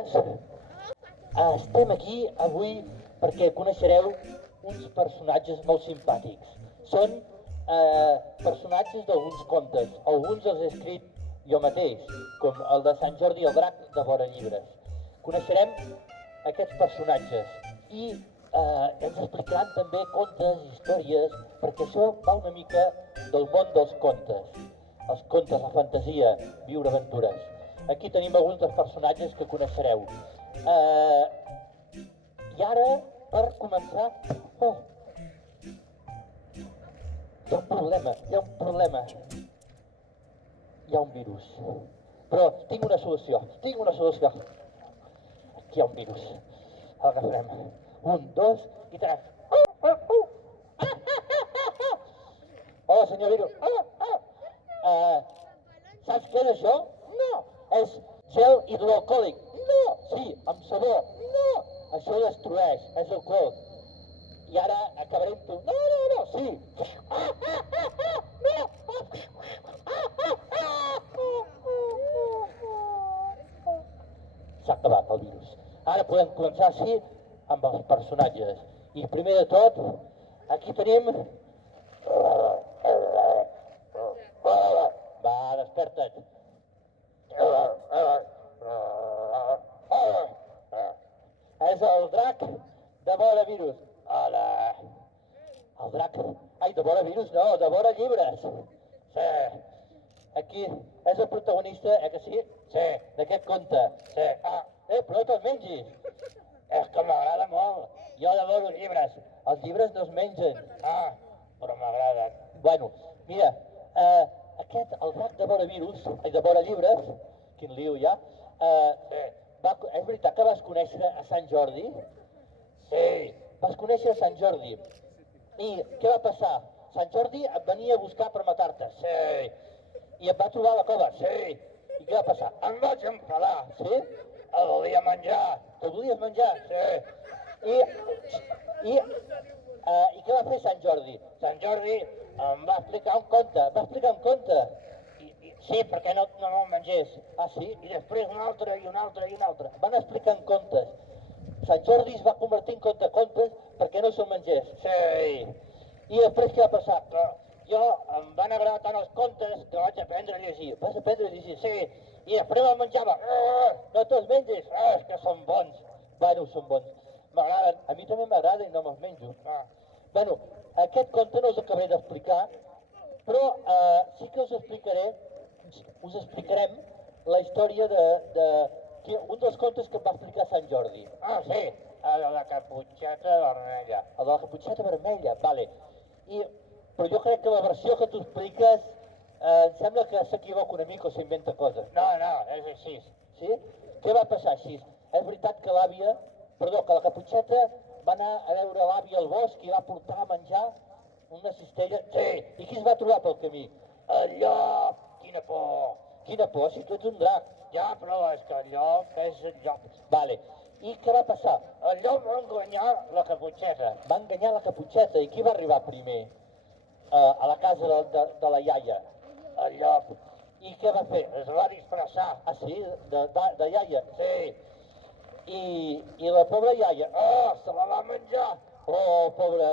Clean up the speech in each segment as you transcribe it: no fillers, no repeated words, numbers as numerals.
Estem aquí avui perquè coneixereu uns personatges molt simpàtics. Són personatges d'alguns contes. Alguns els he escrit jo mateix, com el de Sant Jordi el Drac de Vora Llibres. Coneixerem aquests personatges i ens explicaran també contes, històries, perquè això va una mica del món dels contes. Els contes, la fantasia, viure aventures. Aquí tenim alguns dels personatges que coneixereu. I ara, per començar... Oh! Hi ha un problema. Hi ha un virus. Però tinc una solució. Aquí hi ha un virus. L'agafarem. 1, 2 i 3. Hola, senyor virus. Saps què és això? No. És gel hidroalcohòlic. No. Sí, amb sabó. No. Això destrueix, és alcohol. I ara acabarem tu. No, sí. S'ha acabat el virus. Ara podem començar així amb els personatges. I primer de tot, aquí tenim... Va, desperta't. És el drac de Vora Virus. Hola. El drac... Ai, de Vora Virus no, de Vora Llibres. Sí. Aquí és el protagonista, que sí? Sí, d'aquest conte. Sí. Però no te'ls mengis. És que m'agrada molt. Jo devoro llibres. Els llibres no es mengen. Però m'agraden. Bueno, mira, aquest, el drac de Vora Virus, de Vora Llibres, quin lío ja, és veritat que vas conèixer a Sant Jordi? Sí. Vas conèixer a Sant Jordi. I què va passar? Sant Jordi et venia a buscar per matar-te. Sí. I et va trobar a la cova. Sí. I què va passar? Em vaig enfadar. Sí? El volia menjar. Te'l volies menjar? Sí. I què va fer Sant Jordi? Sant Jordi em va explicar un conte. Sí, perquè no me'l mengés. Sí? I després un altre, i un altre. Van explicant contes. Sant Jordi es va convertir en contacontes perquè no se'l mengés. Sí. I després què va passar? Que jo em van agradar tant els contes que vaig aprendre a llegir. Vas aprendre a llegir? Sí. I després me'l menjava. No te'ls menges? És que són bons. Bueno, són bons. M'agraden. A mi també m'agrada i no me'ls menjo. Bueno, aquest conte no us acabaré d'explicar, però sí que us explicarem la història un dels contes que em va explicar Sant Jordi. Sí, el de la caputxeta vermella. El de la caputxeta vermella, vale. Però jo crec que la versió que tu expliques em sembla que s'equivoca una mica o s'inventa coses. No, és així. Sí? Què va passar així? És veritat que que la caputxeta va anar a veure l'àvia al bosc i va portar a menjar una cistella. Sí, i qui es va trobar pel camí? El llop! Quina por! Quina por, si tu ets un drac. Ja, però és que el llop és el llop. Vale. I què va passar? El llop va enganyar la caputxeta. Va enganyar la caputxeta. I qui va arribar primer? A la casa de la iaia. El llop. I què va fer? Es va disfressar. Sí? De iaia? Sí. I la pobra iaia, se la va menjar. Pobra,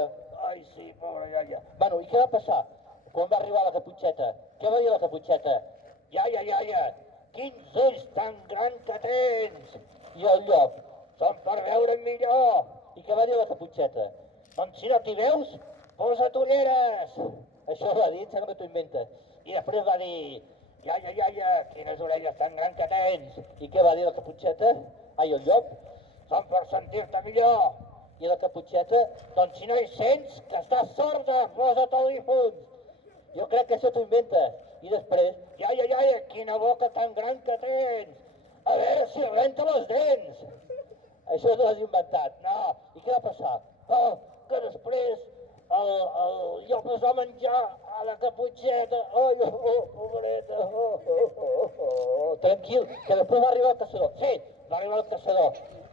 ai sí, pobra iaia. Bueno, i què va passar? Quan va arribar la caputxeta, què va dir la caputxeta? Iaia, quins ulls tan grans que tens! I el llop, són per veure millor. I què va dir la caputxeta? Doncs si no t'hi veus, posa't ulleres. Això va dir, sembla que t'ho inventes. I després va dir, iaia, quines orelles tan grans que tens. I què va dir la caputxeta? Ai, el llop, són per sentir-te millor. I la caputxeta, doncs si no hi sents, que estàs sorda, posa't audífons. Jo crec que això t'ho inventes. I després, iaia, quina boca tan gran que tens. A veure si renta les dents. Això no l'has inventat, no. I què va passar? Que després el llop es va menjar a la caputxeta. Pobreta. Tranquil, que després va arribar el caçador. Sí, va arribar el caçador.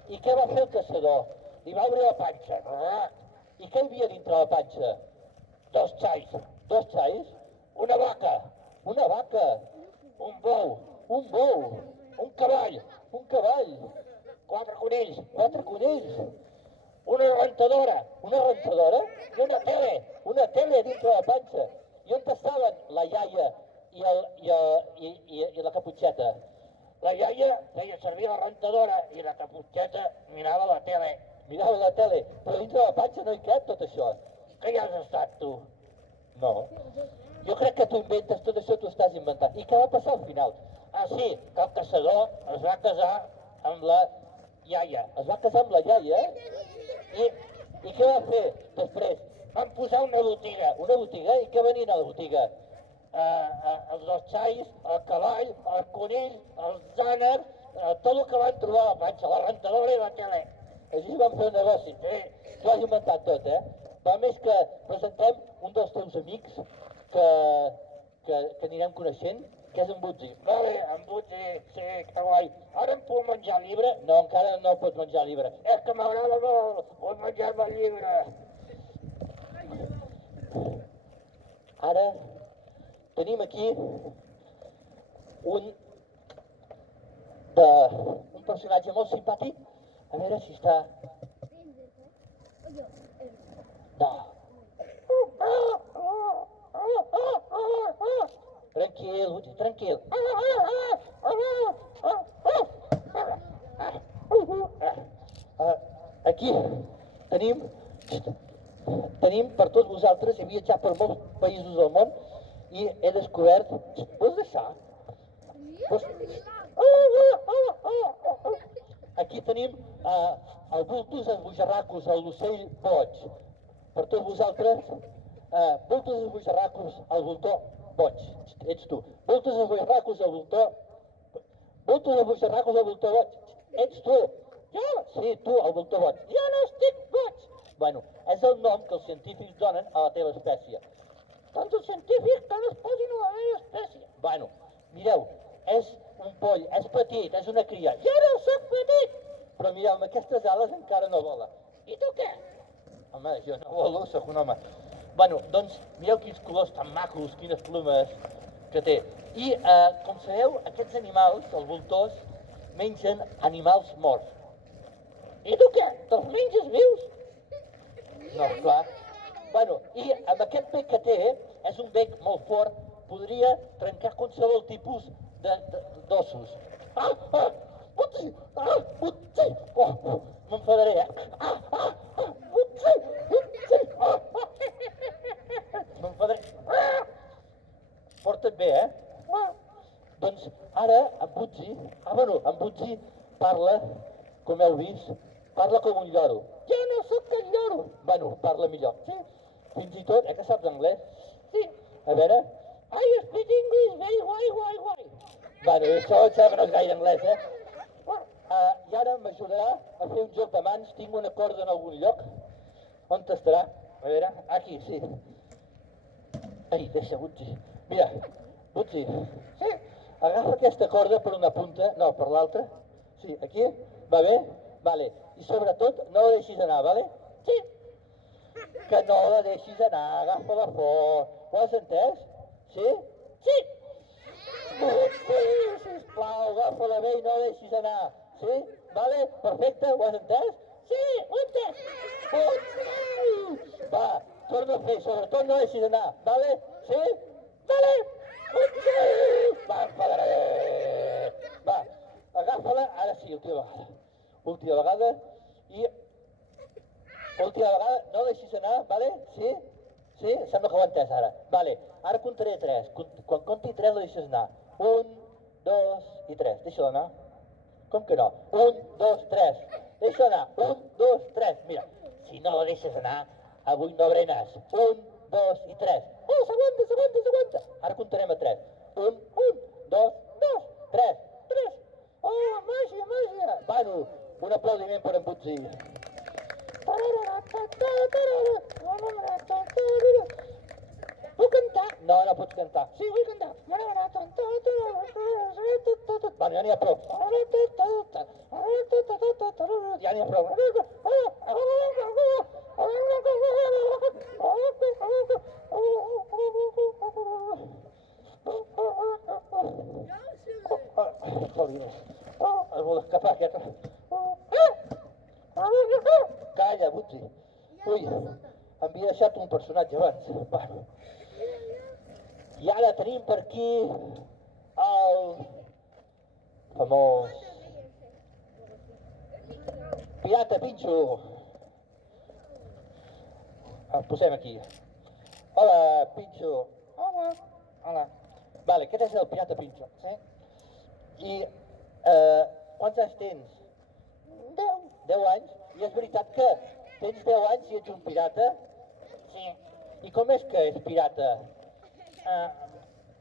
I què va fer el caçador? Li va obrir la panxa. I què hi havia dintre la panxa? 2 xais. 2 xais? Una vaca. Una vaca. Un bou. Un bou. Un cavall. Un cavall. conills. 4 conills. Una rentadora i una tele dintre la panxa. I on estaven la iaia i la caputxeta? La iaia feia servir la rentadora i la caputxeta mirava la tele. Mirava la tele, però dintre la panxa no hi cap tot això. Que hi has estat, tu? No. Jo crec que tu inventes tot això, tu estàs inventant. I què va passar al final? Ah, sí, que el caçador es va casar amb la iaia. Es va casar amb la iaia i què va fer després? Van posar una botiga. Una botiga? I què venien a la botiga? Els xais, el cavall, el conill, els ànecs, tot el que van trobar a la panxa, la rentadora i la tele. Així van fer un negoci. Sí, t'ho has inventat tot, Va més que presentem un dels teus amics que anirem coneixent, que és en Butzi. Vale, en Butzi, sí, que guai. Ara em puc menjar el llibre? No, encara no pots menjar el llibre. És que m'agrada molt, vull menjar-me el llibre. Ara tenim aquí un personatge molt simpàtic. A veure si està... No. Tranquil, Butzi, tranquil. Aquí tenim per tots vosaltres, he viatjat per molts països del món i he descobert... Vols deixar? Aquí tenim el Vultus esbojarracus, l'ocell boig. Per tots vosaltres, Vultus esbojarracus, el voltor boig. Ets tu. Vultus esbojarracus, el voltor... Vultus esbojarracus, el voltor boig. Ets tu. Jo? Sí, tu, el voltor boig. Jo no estic boig. Bueno, és el nom que els científics donen a la teva espècie. Doncs els científics que no es posin a la meva espècie. Bueno, mireu, és un poll, és petit, és una cria. Jo no soc petit! Però mireu, amb aquestes ales encara no vola. I tu què? Home, jo no volo, soc un home. Bueno, doncs, mireu quins colors tan macos, quines plomes que té. I, com sabeu, aquests animals, els voltors, mengen animals morts. I tu què? Te'ls menges vius? No, esclar. Bueno, i amb aquest bec que té, és un bec molt fort, podria trencar qualsevol tipus d'ossos. Butzi! Butzi! M'enfadaré, Butzi! Butzi! M'enfadaré. Porta't bé, Doncs ara en Butzi parla, com heu vist, parla com un lloro. Jo no sóc el lloro. Bueno, parla millor. Sí, fins i tot, que saps anglès? Sí. A veure. I speak English very guai. Bueno, això em sembla que no és gaire anglès, I ara m'ajudarà a fer un joc de mans. Tinc una corda en algun lloc. On estarà? A veure, aquí, sí. Ai, deixa, Butzi. Mira, Butzi. Sí. Agafa aquesta corda per una punta, no, per l'altra. Sí, aquí, va bé? Vale. I sobretot, no la deixis anar, vale? Sí. Que no la deixis anar, agafa-la fort. Ho has entès? Sí? Sí. Butzi, sisplau, agafa-la bé i no la deixis anar. Sí? Vale? Perfecte, ho has entès? Sí, ho he entès. Butzi! Va, torna a fer, sobretot no deixis anar, vale? Sí? Vale! Butzi! Va, enfadaré! Va, agafa-la, ara sí, última vegada. Última vegada, no deixis anar, vale? Sí? Sí? Sembla que ho he entès ara. Vale, ara comptaré 3. Quan compti 3 la deixes anar. 1, 2 i 3. Deixa-la anar. Com que no? 1, 2, 3. Deixa anar. 1, 2, 3. Mira, si no la deixes anar, avui no berenes. 1, 2 i 3. Oh, s'aguanta. Ara comptarem a 3. 1, 2, 3. Oh, màgia. Bueno, un aplaudiment per en Butzi. Puc cantar? No, no pots cantar. Sí, vull cantar. Bueno, ja n'hi ha prou. Es vol escapar aquest. Butzi. Ui, havia deixat un personatge abans. Bueno. I ara tenim per aquí el famós Pirata Pinxo. El posem aquí. Hola, Pinxo. Hola. Hola. Vale, aquest és el Pirata Pinxo. Sí? I quants anys tens? 10. 10 anys? I és veritat que tens 10 anys i ets un pirata? Sí. I com és que és pirata?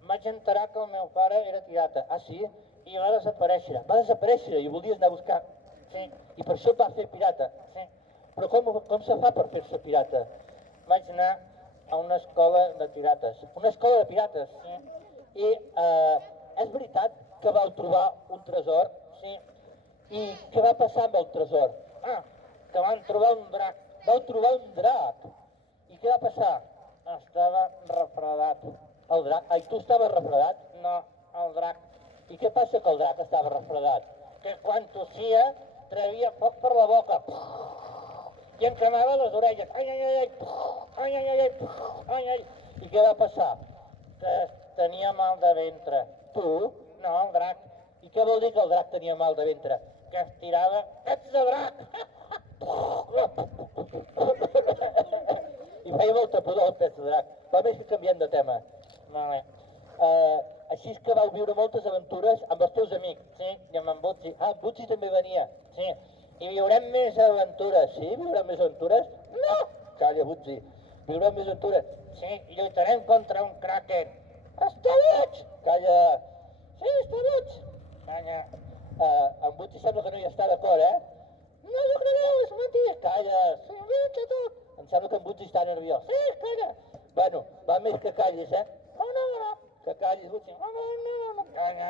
Vaig enterar que el meu pare era pirata. Ah, sí? I va desaparèixer. Va desaparèixer i volies anar a buscar. Sí. I per això et va fer pirata. Sí. Però com se fa per fer-se pirata? Vaig anar a una escola de pirates. Una escola de pirates? Sí. I és veritat que vau trobar un tresor? Sí. I què va passar amb el tresor? Que van trobar un drac. Vau trobar un drac. I què va passar? Estava refredat. El drac? Ai, tu estaves refredat? No, el drac. I què passa que el drac estava refredat? Que quan tossia travia foc per la boca. I em cremava les orelles. Ai, ai, ai, ai. Ai, ai, ai, ai. Ai, ai. I què va passar? Que tenia mal de ventre. Tu? No, el drac. I què vol dir que el drac tenia mal de ventre? Que es tirava pets de drac. I feia molta pudor el pets de drac. Va més que canviem de tema. Vale. Així és que vau viure moltes aventures amb els teus amics. Sí, i amb en Butzi. Ah, Butzi també venia. Sí. I viurem més aventures. Sí? Viurem més aventures? No! Calla, Butzi. Viurem més aventures. Sí, i lluitarem contra un kraken. Està boig! Calla. Sí, està boig. Calla. En Butzi sembla que no hi està d'acord, No ho credeu, és mentida. Calla. S'inventa tot. Em sembla que en Butzi està nerviós. Sí, calla. Bueno, va més que callis, No. Que callis, Butzi. No. Calla.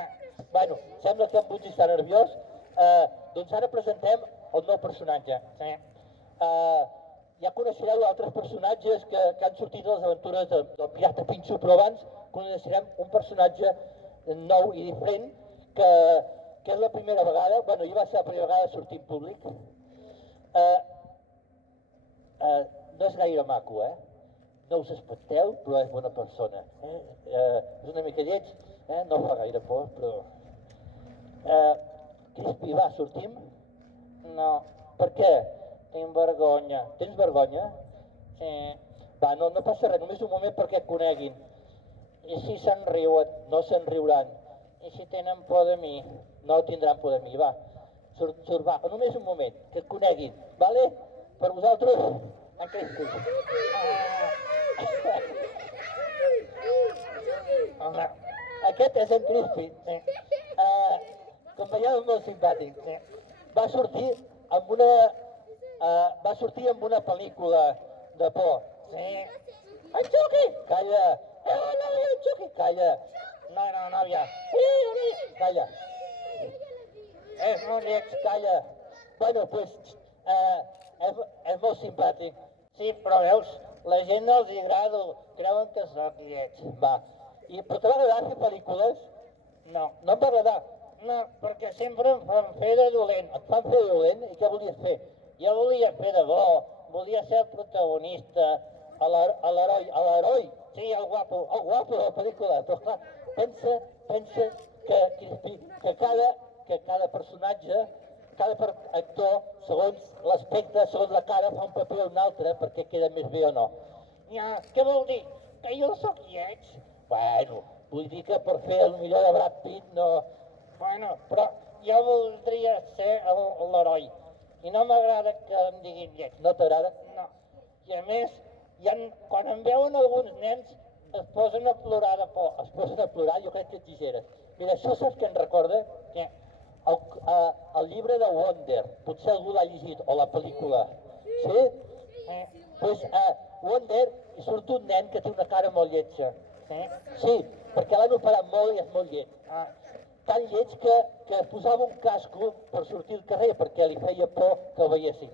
Bueno, sembla que en Butzi està nerviós. Doncs ara presentem el nou personatge. Sí. Ja coneixereu altres personatges que han sortit a les aventures del Pirata Pinxo, però abans coneixerem un personatge nou i diferent que és la primera vegada, bueno, ja va ser la primera vegada sortir en públic. No és gaire maco, No us espanteu, però és bona persona. És una mica lleig, no fa gaire por, però... Crispi, va, sortim? No. Per què? Tinc vergonya. Tens vergonya? Sí. Va, no passa res, només un moment perquè et coneguin. I si se'n riuen? No se'n riuran. I si tenen por de mi? No tindran por de mi, va. Surt, va, només un moment, que et coneguin, vale? Per vosaltres, en Crispi. Aquest és en Crispi. Com veieu, és molt simpàtic. Va sortir amb una pel·lícula de por. Sí. En Chucky! Calla. No, en Chucky! Calla. No era la nòvia. Sí. Calla. És molt lleig, calla. Bueno, doncs, és molt simpàtic. Sí, però veus, la gent no els agrada, creuen que soc lleig. Va. Però t'ha agradat fer pel·lícules? No. No em va agradar? No, perquè sempre em fan fer de dolent. Et fan fer de dolent? I què volies fer? Jo volia fer de bo, volia ser el protagonista, l'heroi. Sí, el guapo de la pel·lícula. Però clar, pensa que cada personatge, cada actor, segons l'aspecte, segons la cara, fa un paper o un altre perquè queda més bé o no. Ja, què vol dir? Que jo sóc lleig? Bueno, vull dir que per fer el millor de Brad Pitt no... Bueno, però jo voldria ser l'heroi. I no m'agrada que em diguin lleig. No t'agrada? No. I a més, quan em veuen alguns nens, es posen a plorar de por. Es posen a plorar? Jo crec que exageres. Mira, això saps què em recorda? Què? El llibre de Wonder. Potser algú l'ha llegit, o la pel·lícula. Sí? Doncs Wonder, hi surt un nen que té una cara molt lletja. Sí, perquè l'han operat molt i és molt lleig. Tan lleig que posava un casco per sortir al carrer perquè li feia por que el veiessin.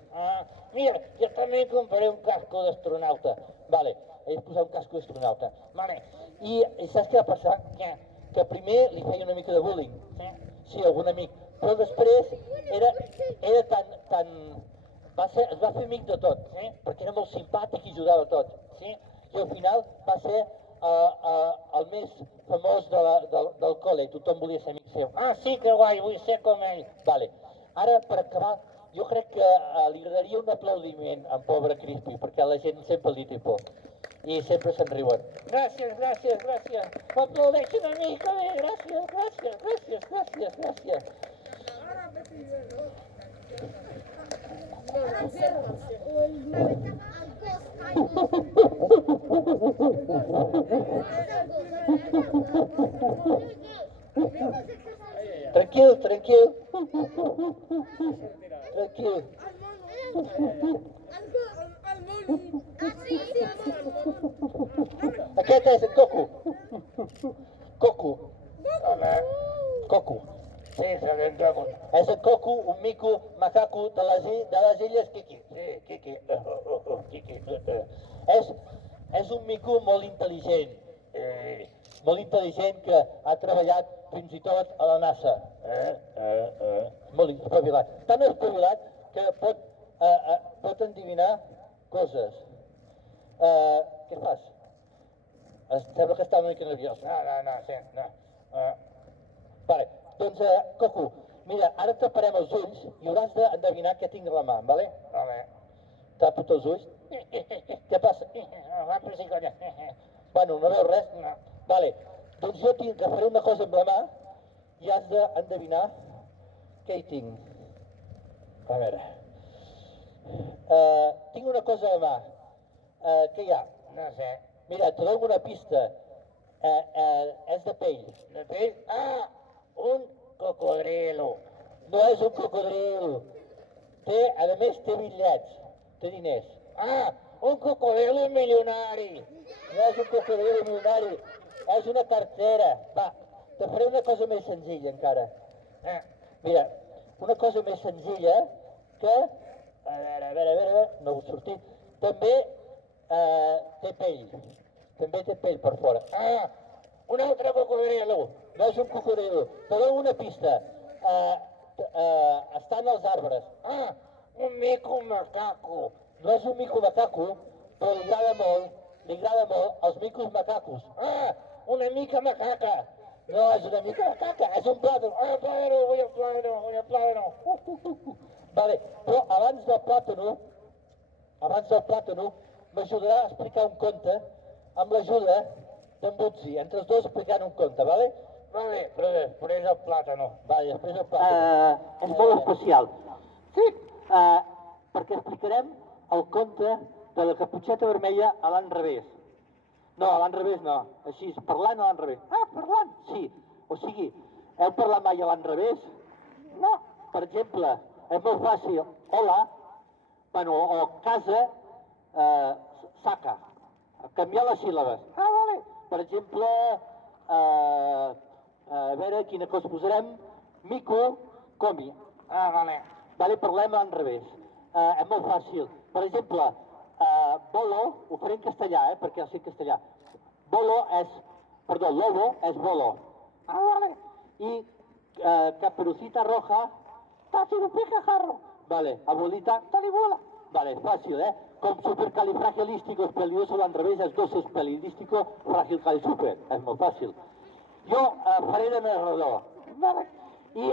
Mira, jo també compraré un casco d'astronauta. Vale, ell posava un casco d'astronauta. Vale, i saps què va passar? Què? Que primer li feia una mica de bullying. Sí, algun amic. Però després era tan es va fer amic de tot, perquè era molt simpàtic i ajudava a tot. I al final va ser el més famós del col·le, tothom volia ser amic seu. Ah, sí, que guai, vull ser com ell. Vale. Ara, per acabar, jo crec que li agradaria un aplaudiment a en pobre Crispy, perquè la gent sempre li té por i sempre se'n riuen. Gràcies, gràcies, gràcies. M'aplaudeixen a mi, que bé, gràcies, gràcies, gràcies, gràcies, gràcies. Tranquil, tranquil. Tranquil. Aquest és el Coco. Coco. Hola. Coco. Sí, sabem Coco. És el Coco, un mico macaco de les illes Kiki. Sí, Kiki. Kiki. És un mico molt intel·ligent. Molt intel·ligent que ha treballat fins i tot a la NASA. Molt espavilat. Tan espavilat que pot endevinar coses. Què fas? Sembla que està una mica nerviós. No. Vale, doncs, Coco, mira, ara et taparem els ulls i hauràs d'endevinar què tinc a la mà, vale? Vale. Tapa't els ulls. Què passa? Va, pessicolla. Bueno, no veus res? No. Vale, doncs jo agafaré una cosa amb la mà i has d'endevinar què hi tinc. A veure. Tinc una cosa a la mà. Què hi ha? No sé. Mira, te dono una pista. És de pell. De pell? Ah, un cocodrilo. No és un cocodrilo. A més, té bitllets. Té diners. Ah, un cocodrilo milionari. No és un cocodrilo milionari. És una cartera. Va, te faré una cosa més senzilla encara. Mira, una cosa més senzilla que... A veure, no ho ha sortit. També té pell. També té pell per fora. Ah, un altre cocodrilo. No és un cocodrilo. Te dono una pista. Estan als arbres. Ah, un mico macaco. No és un mico macaco, però li agrada molt els micos macacos. Ah, una mica macaca. No és una mica macaca, és un plàtan. Ah, plàtano, vull el plàtano. Vale, però abans del plàtano, m'ajudarà a explicar un conte amb l'ajuda d'en Butzi. Entre els dos explicant un conte, vale? Vale, però després el plàtano. Vale, després el plàtano. És molt especial. Sí, perquè explicarem el conte de la Caputxeta Vermella a l'enrevés. No, a l'enrevés no. Així, parlant a l'enrevés. Ah, parlant? Sí. O sigui, heu parlat mai a l'enrevés? No. Per exemple, és molt fàcil. Hola, bueno, o casa, saca. Canviar les síl·labes. Ah, vale. Per exemple, a veure quina cosa posarem. Mico, comi. Ah, vale. Vale, parlem a l'enrevés. És molt fàcil. Per exemple, bolo, ho faré en castellà, perquè sé castellà. Lobo és bolo. Ah, vale. I Caperucita Roja, casi un picajarro. Vale, abuelita, talibola. Vale, fàcil, Com supercalifragilístico-espelioso al revés és dosospelidístico frágil super. És molt fàcil. Jo faré de narrador. Vale. I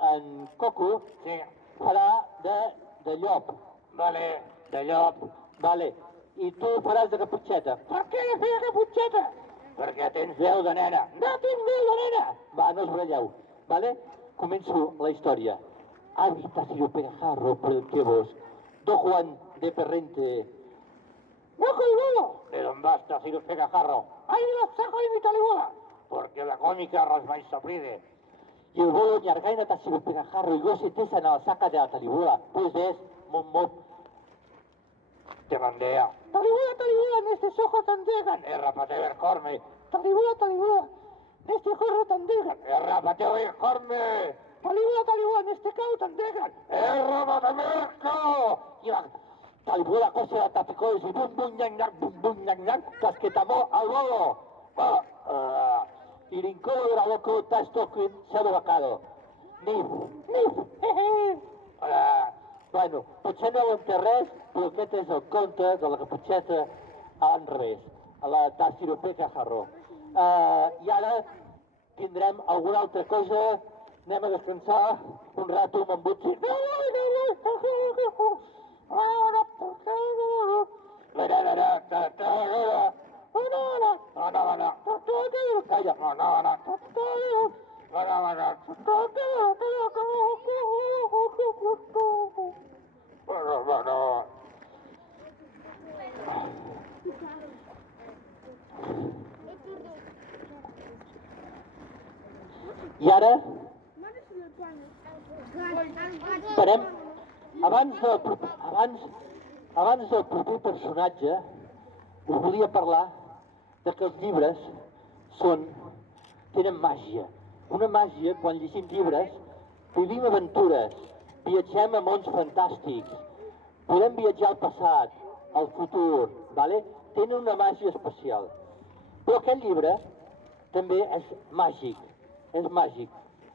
en Coco farà de llop. Vale, de llop. Vale. I tu faràs de Caputxeta. Per què he de fer de Caputxeta? Perquè tens veu de nena. No tinc veu de nena! Va, no us baralleu. Vale? Començo la història. Habita Cirupejarro por el que vos. Don Juan de Perrente. ¡No colgado! ¿De dónde basta Cirupejarro? ¡Ahí la saco de mi talibola! Porque la cómica Rosmay Sopride. Y el bolo ñargaina ta Cirupejarro y goce tesa na saca de la talibola. Pues es molt te bandea. Talibola, nestes ojos tandegan. Errapate vercorme. Talibola, neste jorro tandegan. Errapate vercorme. Talibola, neste cau tandegan. Errapate verco. I la talibola cosa de tapicois i bum, nyang, casquetamó al bolo. Y l'incolo de la loco tastoquin se ha vacado. Nif, jeje. Hola. Bueno, potser no ho entès res, però aquest és el conte de la Caputxeta en revés, a la Tassiropeca Jarró. I ara tindrem alguna altra cosa, anem a descansar un rato amb en Butxi. I ara esperem, abans del proper personatge, us volia parlar de que els llibres tenen màgia. Una màgia, quan llegim llibres, vivim aventures, viatgem a mons fantàstics, podem viatjar al passat, al futur, ¿vale? Tenen una màgia especial. Però aquest llibre també és màgic,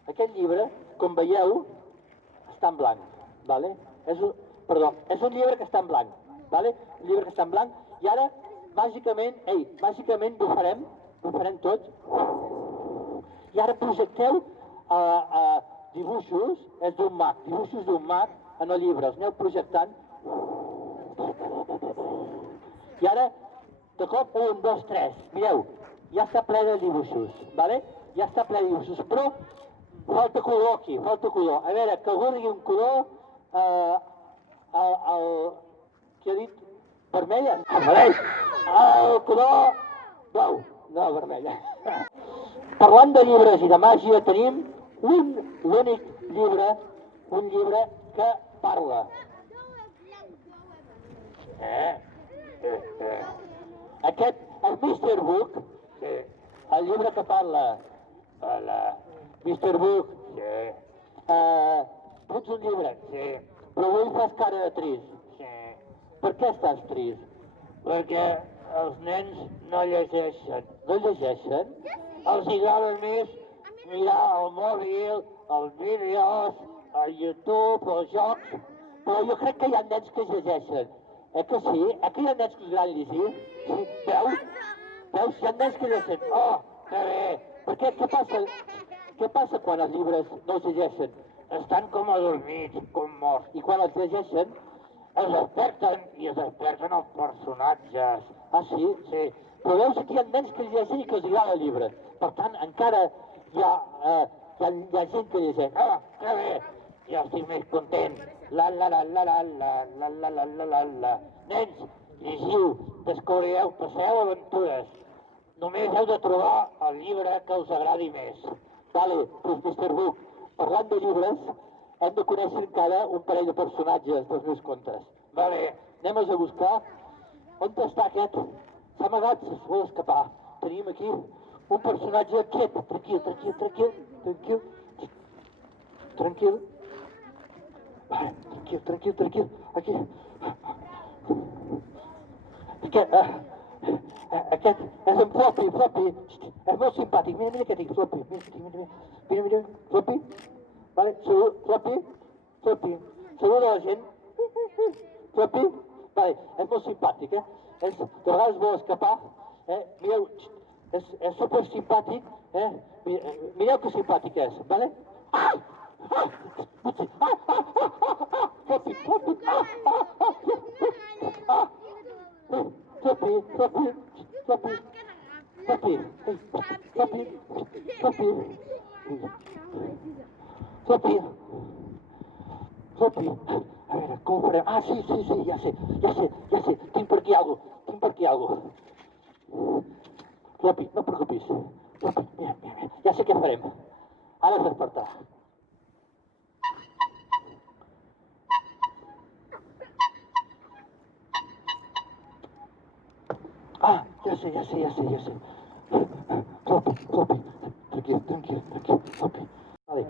Aquest llibre, com veieu, està en blanc, ¿vale? És un llibre que està en blanc, ¿vale? Un llibre que està en blanc, i ara, màgicament bufarem tots, i ara projecteu dibuixos d'un mag en el llibre, els aneu projectant, i ara, de cop, 1, 2, 3, mireu, ja està ple de dibuixos, ¿vale? Ja està ple de dibuixos, però falta color aquí, falta color. A veure, que algú digui un color, què ha dit? Vermella? El color blau, no, vermella. Parlant de llibres i de màgia, tenim l'únic llibre, un llibre que parla. Aquest és Mr. Book, el llibre que parla. Hola, Mr. Book. Sí. Tu ets un llibre? Sí. Però avui fas cara de trist. Sí. Per què estàs trist? Perquè els nens no llegeixen. No llegeixen? Els agrada més mirar el mòbil, els vídeos, el YouTube, els jocs. Però jo crec que hi ha nens que llegeixen. Que sí? Que hi ha nens que us agraden llegir? Sí. Veus? Hi ha nens que llegeixen. Oh, que bé. Perquè què passa quan els llibres no es llegeixen? Estan com adormits, com morts. I quan els llegeixen, es desperten i es desperten els personatges. Ah, sí? Sí. Però veus, aquí hi ha nens que llegeixen i que els agrada el llibre. Per tant, encara hi ha gent que llegeix. Ah, que bé! Ja estic més content. La. Nens, llegiu, descobrireu, passeu aventures. Només heu de trobar el llibre que us agradi més. Vale, doncs Mr. Book, parlant de llibres, hem de conèixer encara un parell de personatges dels meus contes. Vale, anem a buscar. On està aquest? S'ha amagat, es vol escapar. Tenim aquí un personatge quiet. Tranquil. Vale, tranquil. Aquí. Aquest és en Floppy, és molt simpàtic, mira què dic, Floppy, mira, Floppy, vale, Floppy, saluda la gent, Floppy, vale, és molt simpàtic, de vegades vol escapar, mireu, és super simpàtic, mireu que simpàtic és, vale, Floppy, a veure, com ho farem? Ah, sí, ja sé, tinc per aquí alguna cosa. Floppy, no et preocupis. Floppy, mira, ja sé què farem. Ara es despertarà. Ah, ja sé. Floppy, tranquil, Floppy. Vale.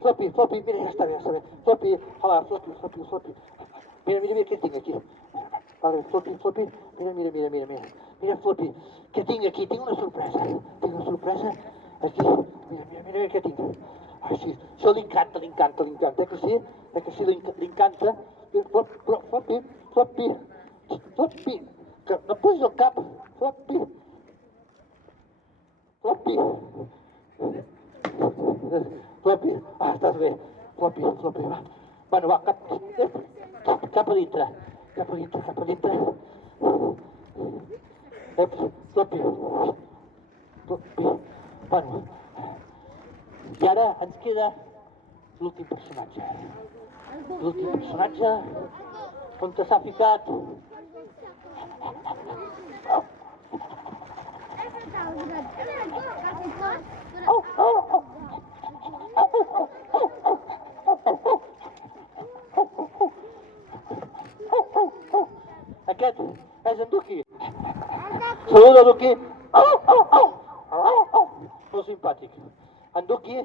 Floppy, Floppy, Floppy, mira, ja està bé. Floppy, hola, Floppy. Mira què tinc aquí. Vale, Floppy, mira, Floppy, què tinc aquí? Tinc una sorpresa aquí. Mira què tinc. Ai, sí, això li encanta, que sí? Que sí, li encanta. Floppy, que no posis el cap, Floppy. Floppy, estàs bé. Floppy, va. Bueno, va, cap a dintre. Floppy. Bueno, i ara ens queda l'últim personatge. On s'ha ficat? Aquest és en Duki. Saluda, Duki. Molt simpàtic. En Duki,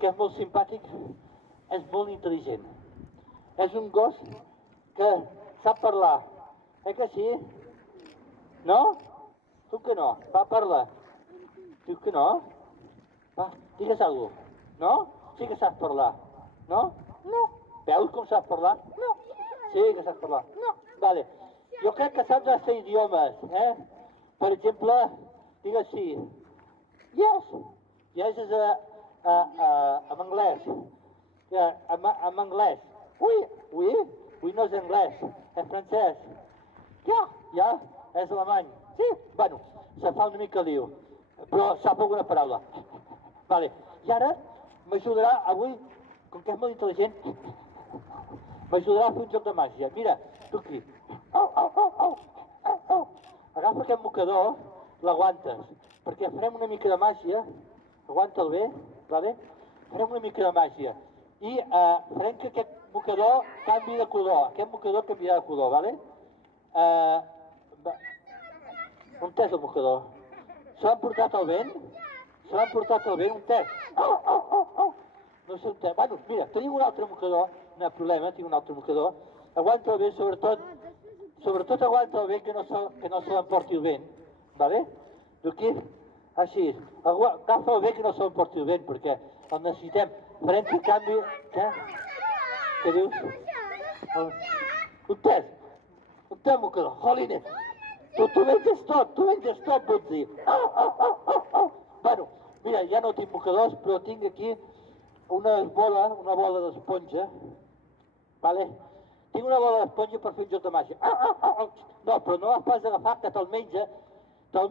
que és molt simpàtic, és molt intel·ligent. És un gos que sap parlar. Que sí? No? Tu que no? Va, parla. Diu que no? Va, digues alguna cosa. No? Sí que saps parlar. No? No. Veus com saps parlar? No. Sí que saps parlar. No. Vale. Jo crec que saps els 6 idiomes, Per exemple, digues sí. Yes. Yes és en anglès. En anglès. Oui no és anglès, és francès. Ja, és alemany. Sí, bueno, se fa una mica lío, però sap alguna paraula. Vale, i ara m'ajudarà avui, com que és molt intel·ligent, m'ajudarà a fer un joc de màgia. Mira, tu aquí. Agafa aquest mocador, l'aguantes, perquè farem una mica de màgia. Aguanta'l bé, vale? Farem una mica de màgia. I farem que aquest mocador canvi de color. Aquest mocador canviarà de color, vale? On és el mocador? Se l'han portat al vent? On és? No sé on és. Bueno, mira, tenim un altre mocador, no hi ha problema, tinc un altre mocador. Aguanta-el bé, sobretot aguanta-el bé que no se l'emporti el vent, vale? D'aquí, així, agafa-el bé que no se l'emporti el vent, perquè el necessitem. Farem que canvi... Què dius? On és? On és el mocador? Jolines! Tu menges tot, vols dir. Bueno, mira, ja no tinc mocadors, però tinc aquí una bola d'esponja, vale? Tinc una bola d'esponja per fer un joc de màgia. No, però no l'has pas d'agafar, que te'l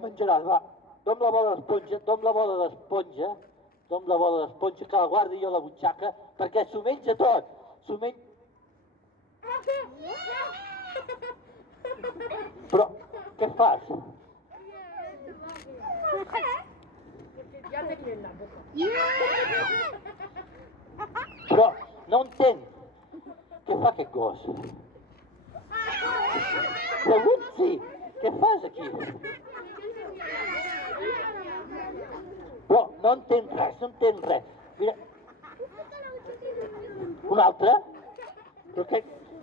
menjaràs, va. Dom la bola d'esponja, que la guardi jo a la butxaca, perquè s'ho menja tot. Però, què fas? Però, no entenc. Què fa aquest gos? Pregunti, què fas aquí? Però no entenc res. Mira. Una altra? Però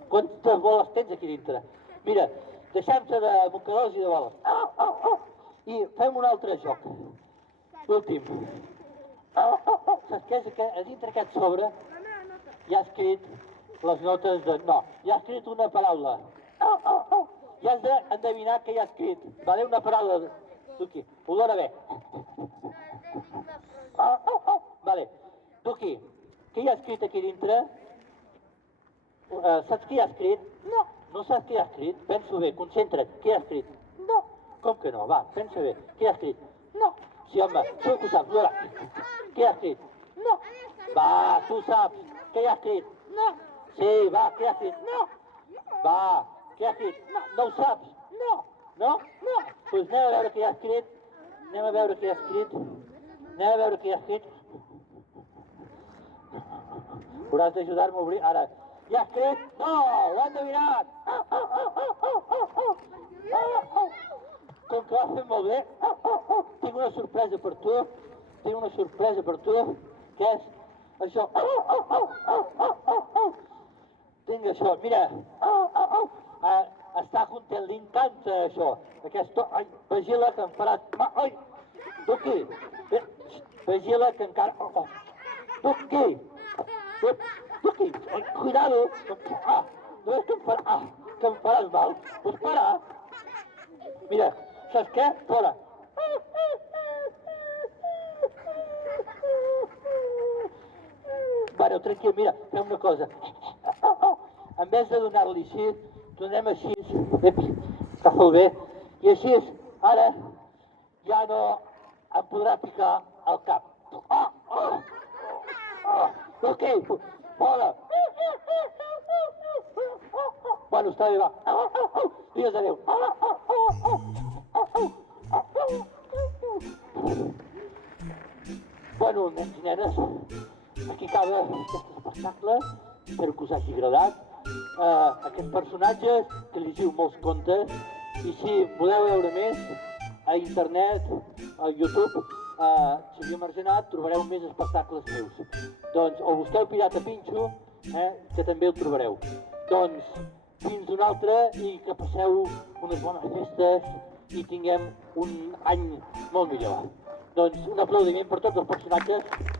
quantes boles tens aquí dintre? Mira, deixem-se de mocadors i de boles. I fem un altre joc. L'últim. Saps què és? A dintre aquest sobre hi ha escrit les notes de... No, hi ha escrit una paraula. I has d'endevinar què hi ha escrit. Vale? Una paraula. Duki, olora bé. Vale. Duki, què hi ha escrit aquí dintre? Saps què hi ha escrit? No. No saps què hi ha escrit? Pensa bé, concentra't. Què hi ha escrit? No. Com que no? Va, pensa bé. Què hi ha escrit? No. Sí, home, segur que ho saps. Olora. Què hi ha escrit? No. Va, tu saps. Què hi ha escrit? No. Sí, va, què hi ha escrit? No. Va, què hi ha escrit? No, no ho saps? No. No? No. Doncs anem a veure què hi ha escrit. Anem a veure què hi ha escrit. Hauràs d'ajudar-me a obrir. Ara, hi ha escrit? No, ho han endevinat. Com que ho has fet molt bé, tinc una sorpresa per tu, que és Això. Tinc això, mira. Està content, li encanta això. Aquesta, ai, vigila que em farà... Ai, Duqui, vigila que encara... Duqui, ai, cuidado. No és que em faràs mal. Pues para. Mira, saps què? Fora. Bueno, tranquil, mira, fem una cosa. En vez de donar-li així, donem així, agafa-ho bé, i així, ara, ja no em podrà picar al cap. Ok, fora. Bueno, està bé, va. Digues adéu. Bueno, nens i nenes, aquí acaba aquest espectacle. Espero que us hagi agradat. Aquests personatges, que llegiu molts contes, i si voleu veure més, a internet, a YouTube, Xavier Margenat, trobareu més espectacles meus. Doncs, o busqueu Pirata Pinxo, que també el trobareu. Doncs, fins un altre i que passeu unes bones festes i tinguem un any molt millor. Doncs, un aplaudiment per tots els personatges.